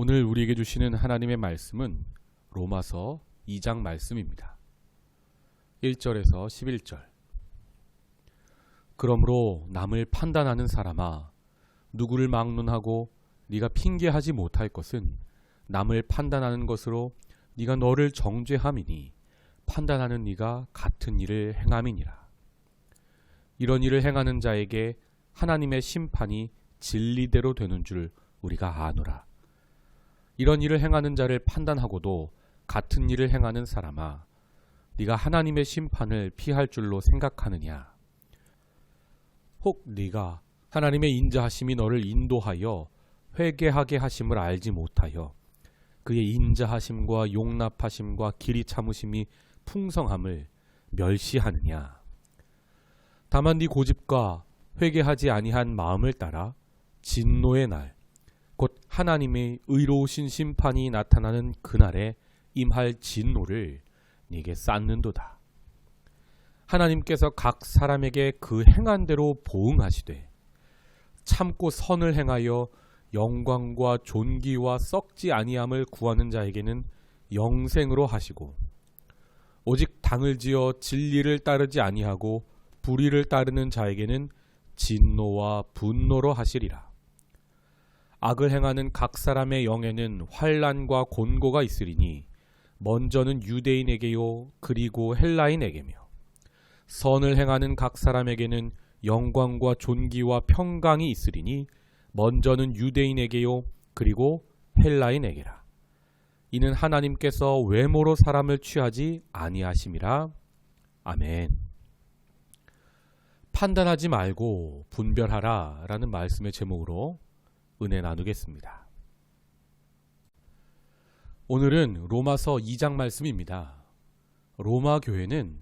오늘 우리에게 주시는 하나님의 말씀은 로마서 2장 말씀입니다. 1절에서 11절. 그러므로 남을 판단하는 사람아, 누구를 막론하고 네가 핑계하지 못할 것은 남을 판단하는 것으로 네가 너를 정죄함이니 판단하는 네가 같은 일을 행함이니라. 이런 일을 행하는 자에게 하나님의 심판이 진리대로 되는 줄 우리가 아노라. 이런 일을 행하는 자를 판단하고도 같은 일을 행하는 사람아, 네가 하나님의 심판을 피할 줄로 생각하느냐? 혹 네가 하나님의 인자하심이 너를 인도하여 회개하게 하심을 알지 못하여 그의 인자하심과 용납하심과 길이 참으심이 풍성함을 멸시하느냐? 다만 네 고집과 회개하지 아니한 마음을 따라 진노의 날, 곧 하나님의 의로우신 심판이 나타나는 그날에 임할 진노를 네게 쌓는도다. 하나님께서 각 사람에게 그 행한 대로 보응하시되 참고 선을 행하여 영광과 존귀와 썩지 아니함을 구하는 자에게는 영생으로 하시고, 오직 당을 지어 진리를 따르지 아니하고 불의를 따르는 자에게는 진노와 분노로 하시리라. 악을 행하는 각 사람의 영에는 환난과 곤고가 있으리니 먼저는 유대인에게요 그리고 헬라인에게며, 선을 행하는 각 사람에게는 영광과 존귀와 평강이 있으리니 먼저는 유대인에게요 그리고 헬라인에게라. 이는 하나님께서 외모로 사람을 취하지 아니하심이라. 아멘. 판단하지 말고 분별하라 라는 말씀의 제목으로 은혜 나누겠습니다. 오늘은 로마서 2장 말씀입니다. 로마 교회는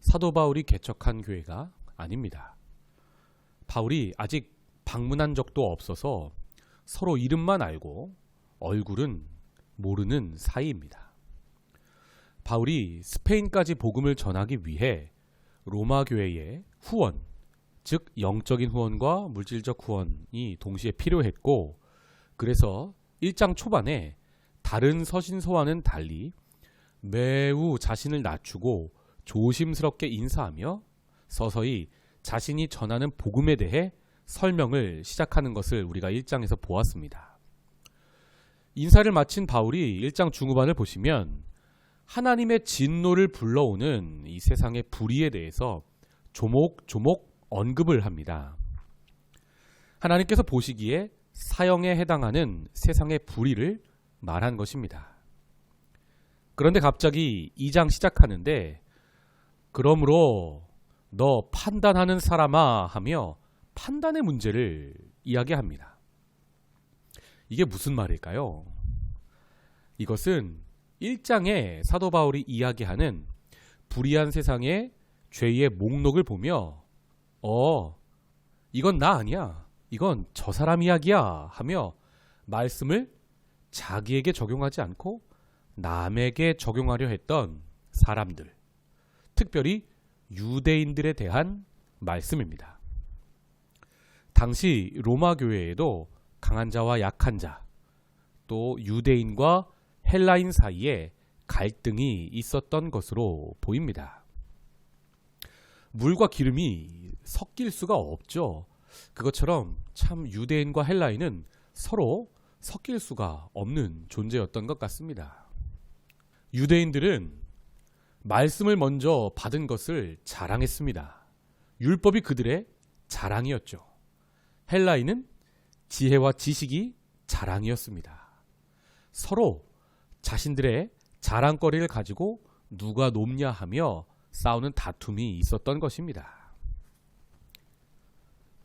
사도 바울이 개척한 교회가 아닙니다. 바울이 아직 방문한 적도 없어서 서로 이름만 알고 얼굴은 모르는 사이입니다. 바울이 스페인까지 복음을 전하기 위해 로마 교회의 후원, 즉 영적인 후원과 물질적 후원이 동시에 필요했고, 그래서 1장 초반에 다른 서신서와는 달리 매우 자신을 낮추고 조심스럽게 인사하며 서서히 자신이 전하는 복음에 대해 설명을 시작하는 것을 우리가 1장에서 보았습니다. 인사를 마친 바울이 1장 중후반을 보시면 하나님의 진노를 불러오는 이 세상의 불의에 대해서 조목조목 언급을 합니다. 하나님께서 보시기에 사형에 해당하는 세상의 불의를 말한 것입니다. 그런데 갑자기 2장 시작하는데 그러므로 너 판단하는 사람아 하며 판단의 문제를 이야기합니다. 이게 무슨 말일까요? 이것은 1장에 사도 바울이 이야기하는 불의한 세상의 죄의 목록을 보며 이건 나 아니야, 이건 저 사람 이야기야 하며 말씀을 자기에게 적용하지 않고 남에게 적용하려 했던 사람들, 특별히 유대인들에 대한 말씀입니다. 당시 로마 교회에도 강한 자와 약한 자, 또 유대인과 헬라인 사이에 갈등이 있었던 것으로 보입니다. 물과 기름이 섞일 수가 없죠. 그것처럼 참 유대인과 헬라인은 서로 섞일 수가 없는 존재였던 것 같습니다. 유대인들은 말씀을 먼저 받은 것을 자랑했습니다. 율법이 그들의 자랑이었죠. 헬라인은 지혜와 지식이 자랑이었습니다. 서로 자신들의 자랑거리를 가지고 누가 높냐 하며 싸우는 다툼이 있었던 것입니다.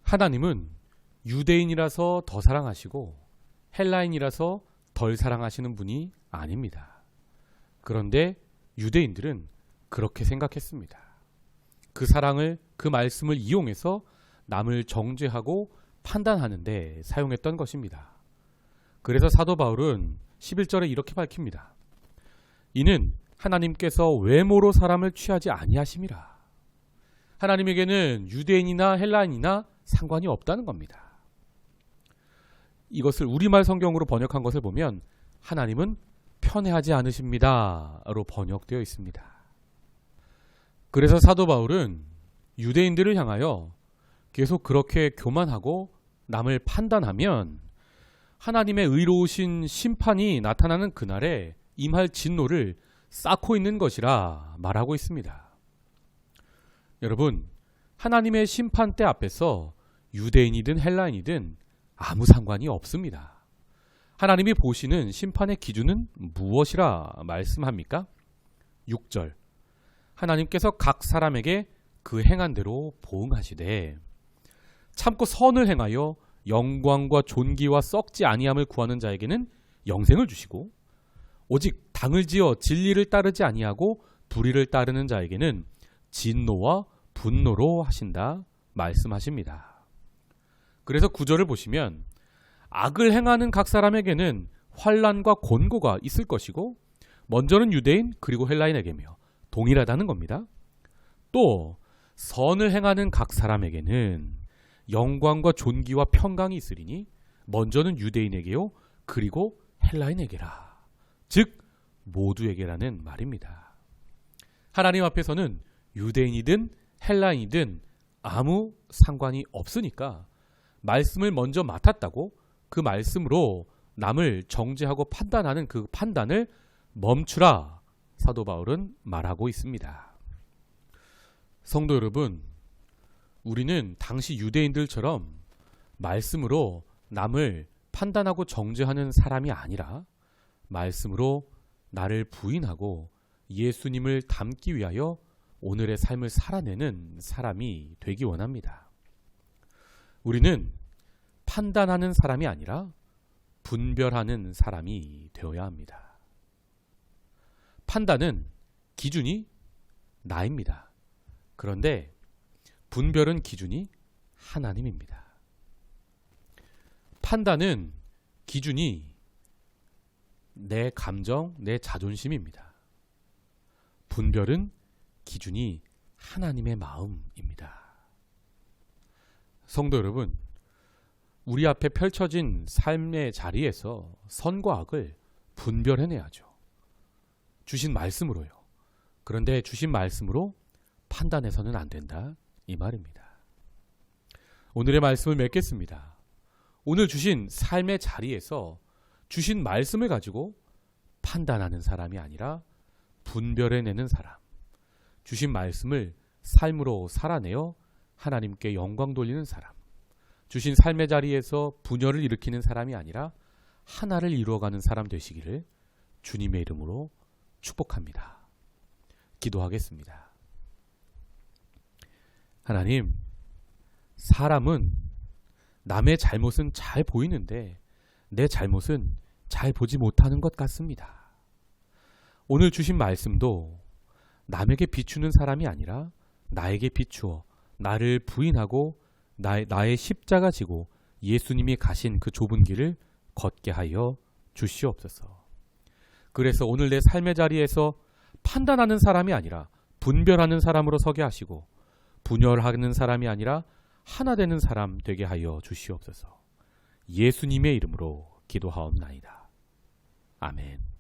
하나님은 유대인이라서 더 사랑하시고 헬라인이라서 덜 사랑하시는 분이 아닙니다. 그런데 유대인들은 그렇게 생각했습니다. 그 사랑을, 그 말씀을 이용해서 남을 정죄하고 판단하는 데 사용했던 것입니다. 그래서 사도 바울은 11절에 이렇게 밝힙니다. 이는 하나님께서 외모로 사람을 취하지 아니하심이라. 하나님에게는 유대인이나 헬라인이나 상관이 없다는 겁니다. 이것을 우리말 성경으로 번역한 것을 보면 하나님은 편애하지 않으십니다로 번역되어 있습니다. 그래서 사도 바울은 유대인들을 향하여 계속 그렇게 교만하고 남을 판단하면 하나님의 의로우신 심판이 나타나는 그날에 임할 진노를 쌓고 있는 것이라 말하고 있습니다. 여러분, 하나님의 심판대 앞에서 유대인이든 헬라인이든 아무 상관이 없습니다. 하나님이 보시는 심판의 기준은 무엇이라 말씀합니까? 6절, 하나님께서 각 사람에게 그 행한 대로 보응하시되 참고 선을 행하여 영광과 존귀와 썩지 아니함을 구하는 자에게는 영생을 주시고 오직 당을 지어 진리를 따르지 아니하고 불의를 따르는 자에게는 진노와 분노로 하신다 말씀하십니다. 그래서 9절을 보시면 악을 행하는 각 사람에게는 환난과 곤고가 있을 것이고 먼저는 유대인 그리고 헬라인에게며 동일하다는 겁니다. 또 선을 행하는 각 사람에게는 영광과 존귀와 평강이 있으리니 먼저는 유대인에게요 그리고 헬라인에게라. 즉 모두에게라는 말입니다. 하나님 앞에서는 유대인이든 헬라인이든 아무 상관이 없으니까 말씀을 먼저 맡았다고 그 말씀으로 남을 정죄하고 판단하는 그 판단을 멈추라 사도 바울은 말하고 있습니다. 성도 여러분, 우리는 당시 유대인들처럼 말씀으로 남을 판단하고 정죄하는 사람이 아니라 말씀으로 나를 부인하고 예수님을 닮기 위하여 오늘의 삶을 살아내는 사람이 되기 원합니다. 우리는 판단하는 사람이 아니라 분별하는 사람이 되어야 합니다. 판단은 기준이 나입니다. 그런데 분별은 기준이 하나님입니다. 판단은 기준이 내 감정, 내 자존심입니다. 분별은 기준이 하나님의 마음입니다. 성도 여러분, 우리 앞에 펼쳐진 삶의 자리에서 선과 악을 분별해내야죠. 주신 말씀으로요. 그런데 주신 말씀으로 판단해서는 안 된다, 이 말입니다. 오늘의 말씀을 맺겠습니다. 오늘 주신 삶의 자리에서 주신 말씀을 가지고 판단하는 사람이 아니라 분별해내는 사람, 주신 말씀을 삶으로 살아내어 하나님께 영광 돌리는 사람, 주신 삶의 자리에서 분열을 일으키는 사람이 아니라 하나를 이루어가는 사람 되시기를 주님의 이름으로 축복합니다. 기도하겠습니다. 하나님, 사람은 남의 잘못은 잘 보이는데 내 잘못은 잘 보지 못하는 것 같습니다. 오늘 주신 말씀도 남에게 비추는 사람이 아니라 나에게 비추어 나를 부인하고 나의 십자가 지고 예수님이 가신 그 좁은 길을 걷게 하여 주시옵소서. 그래서 오늘 내 삶의 자리에서 판단하는 사람이 아니라 분별하는 사람으로 서게 하시고 분열하는 사람이 아니라 하나 되는 사람 되게 하여 주시옵소서. 예수님의 이름으로 기도하옵나이다. 아멘.